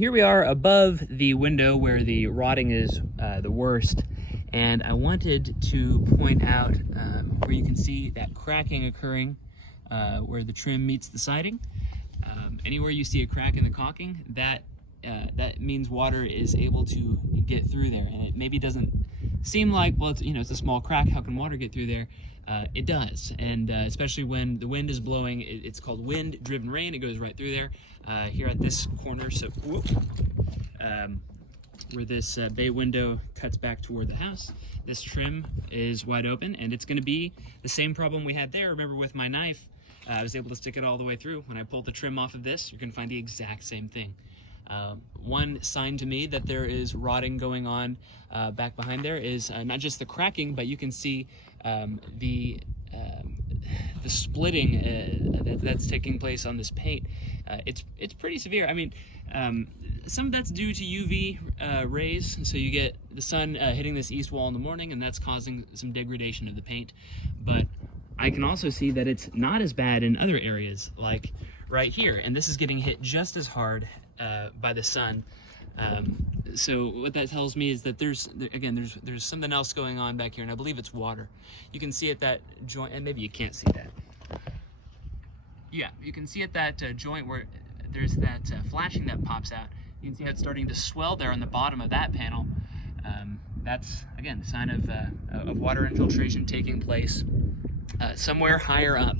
Here we are above the window where the rotting is the worst, and I wanted to point out where you can see that cracking occurring where the trim meets the siding. Anywhere you see a crack in the caulking, that means water is able to get through there, and it maybe doesn't seem like, well, it's a small crack, how can water get through there? It does, and especially when the wind is blowing, it's called wind-driven rain. It goes right through there. Here at this corner, so where this bay window cuts back toward the house, this trim is wide open, and it's going to be the same problem we had there. Remember, with my knife, I was able to stick it all the way through. When I pulled the trim off of this, you're going to find the exact same thing. One sign to me that there is rotting going on back behind there is not just the cracking, but you can see the splitting that's taking place on this paint. It's pretty severe. I mean, some of that's due to UV rays, so you get the sun hitting this east wall in the morning, and that's causing some degradation of the paint. But I can also see that it's not as bad in other areas, like right here, and this is getting hit just as hard by the sun. So what that tells me is that there's something else going on back here, and I believe it's water. You can see at that joint, and maybe you can't see that. Yeah, you can see at that joint where there's that flashing that pops out. You can see how it's starting to swell there on the bottom of that panel. That's, again, a sign of water infiltration taking place somewhere higher up.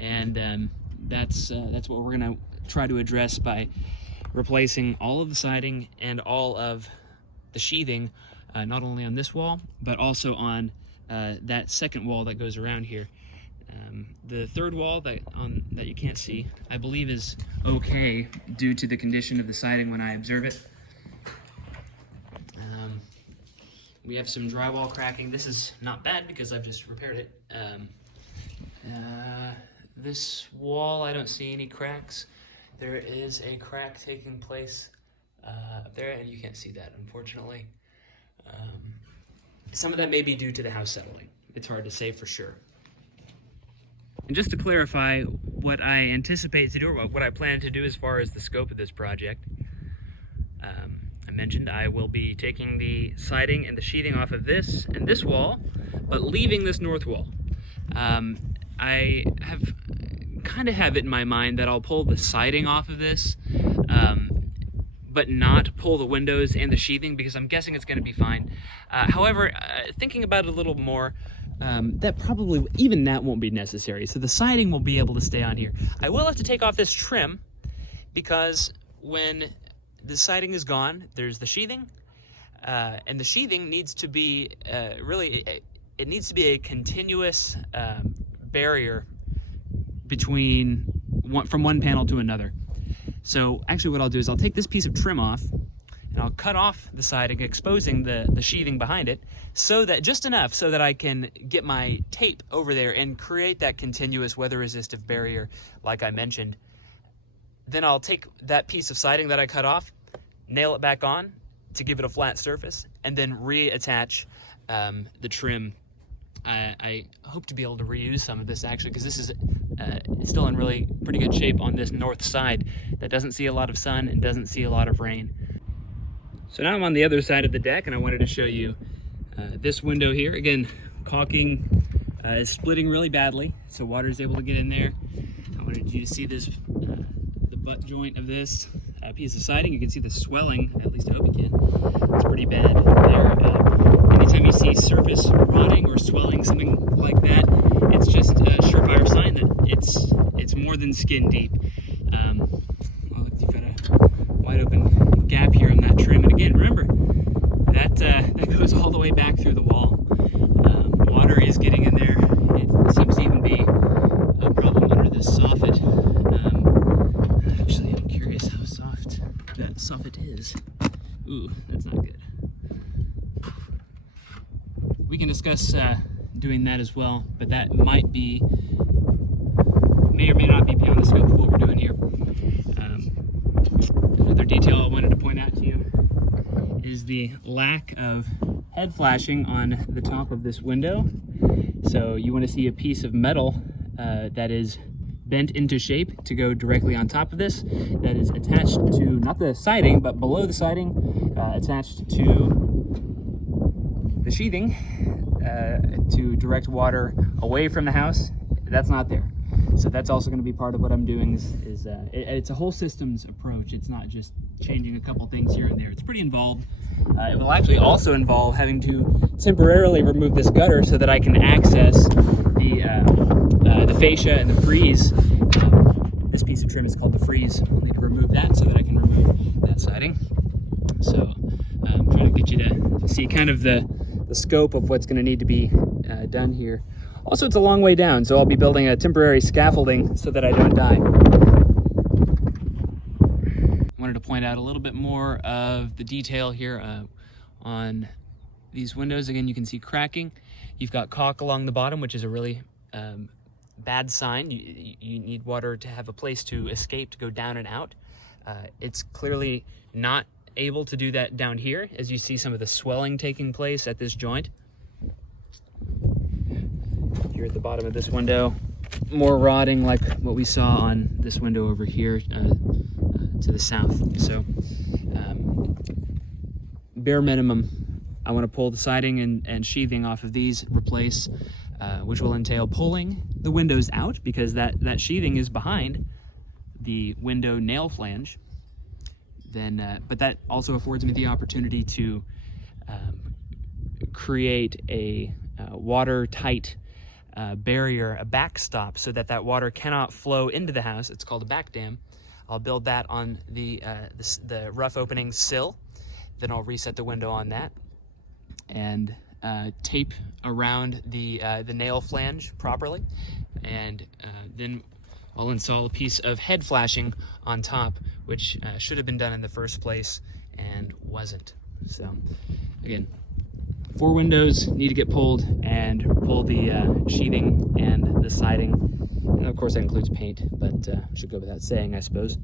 And that's what we're going to try to address by replacing all of the siding and all of the sheathing, not only on this wall, but also on that second wall that goes around here. The third wall that you can't see, I believe, is okay due to the condition of the siding when I observe it. We have some drywall cracking. This is not bad because I've just repaired it. This wall, I don't see any cracks. There is a crack taking place up there, and you can't see that, unfortunately. Some of that may be due to the house settling. It's hard to say for sure. And just to clarify what I anticipate to do, or what I plan to do as far as the scope of this project, I mentioned I will be taking the siding and the sheathing off of this and this wall, but leaving this north wall. I kind of have it in my mind that I'll pull the siding off of this, but not pull the windows and the sheathing, because I'm guessing it's going to be fine. However, thinking about it a little more, that probably, even that won't be necessary. So the siding will be able to stay on here. I will have to take off this trim, because when the siding is gone, there's the sheathing, and the sheathing needs to be it needs to be a continuous barrier between from one panel to another. So actually what I'll do is I'll take this piece of trim off, and I'll cut off the siding, exposing the sheathing behind it, so that just enough so that I can get my tape over there and create that continuous weather-resistive barrier like I mentioned. Then I'll take that piece of siding that I cut off, nail it back on to give it a flat surface, and then reattach the trim. I hope to be able to reuse some of this, actually, because this is still in really pretty good shape on this north side that doesn't see a lot of sun and doesn't see a lot of rain. So now I'm on the other side of the deck, and I wanted to show you this window here. Again, caulking is splitting really badly, so water is able to get in there. I wanted you to see this, the butt joint of this piece of siding. You can see the swelling, at least I hope you can. It's pretty bad there. Anytime you see surface rotting or swelling, something like that, it's just a surefire sign that it's more than skin deep. Well, you've got a wide open gap here on that trim, and again, remember that goes all the way back through the wall. Water is getting in there. It seems to even be a problem under this soffit. Actually, I'm curious how soft that soffit is. Ooh, that's not good. We can discuss doing that as well, but that may or may not be beyond the scope of what we're doing here. Another detail I wanted to point out to you is the lack of head flashing on the top of this window. So you want to see a piece of metal that is bent into shape to go directly on top of this. That is attached to, not the siding, but below the siding, attached to the sheathing to direct water away from the house. That's not there. So that's also going to be part of what I'm doing it's a whole systems approach. It's not just changing a couple things here and there. It's pretty involved. It will actually also involve having to temporarily remove this gutter so that I can access the fascia and the frieze. This piece of trim is called the frieze. I'll need to remove that so that I can remove that siding. So I'm trying to get you to see kind of the scope of what's going to need to be done here. Also, it's a long way down, so I'll be building a temporary scaffolding so that I don't die. I wanted to point out a little bit more of the detail here on these windows. Again, you can see cracking. You've got caulk along the bottom, which is a really bad sign. You need water to have a place to escape, to go down and out. It's clearly not able to do that down here, as you see some of the swelling taking place at this joint. Here at the bottom of this window, more rotting like what we saw on this window over here to the south. So bare minimum, I want to pull the siding and sheathing off of these, replace, which will entail pulling the windows out because that sheathing is behind the window nail flange. Then, but that also affords me the opportunity to create a watertight barrier, a backstop, so that water cannot flow into the house. It's called a back dam. I'll build that on the rough opening sill. Then I'll reset the window on that and tape around the nail flange properly. And then I'll install a piece of head flashing on top, which should have been done in the first place and wasn't. So again, 4 windows need to get pulled, and pull the sheathing and the siding. And of course that includes paint, but should go without saying, I suppose.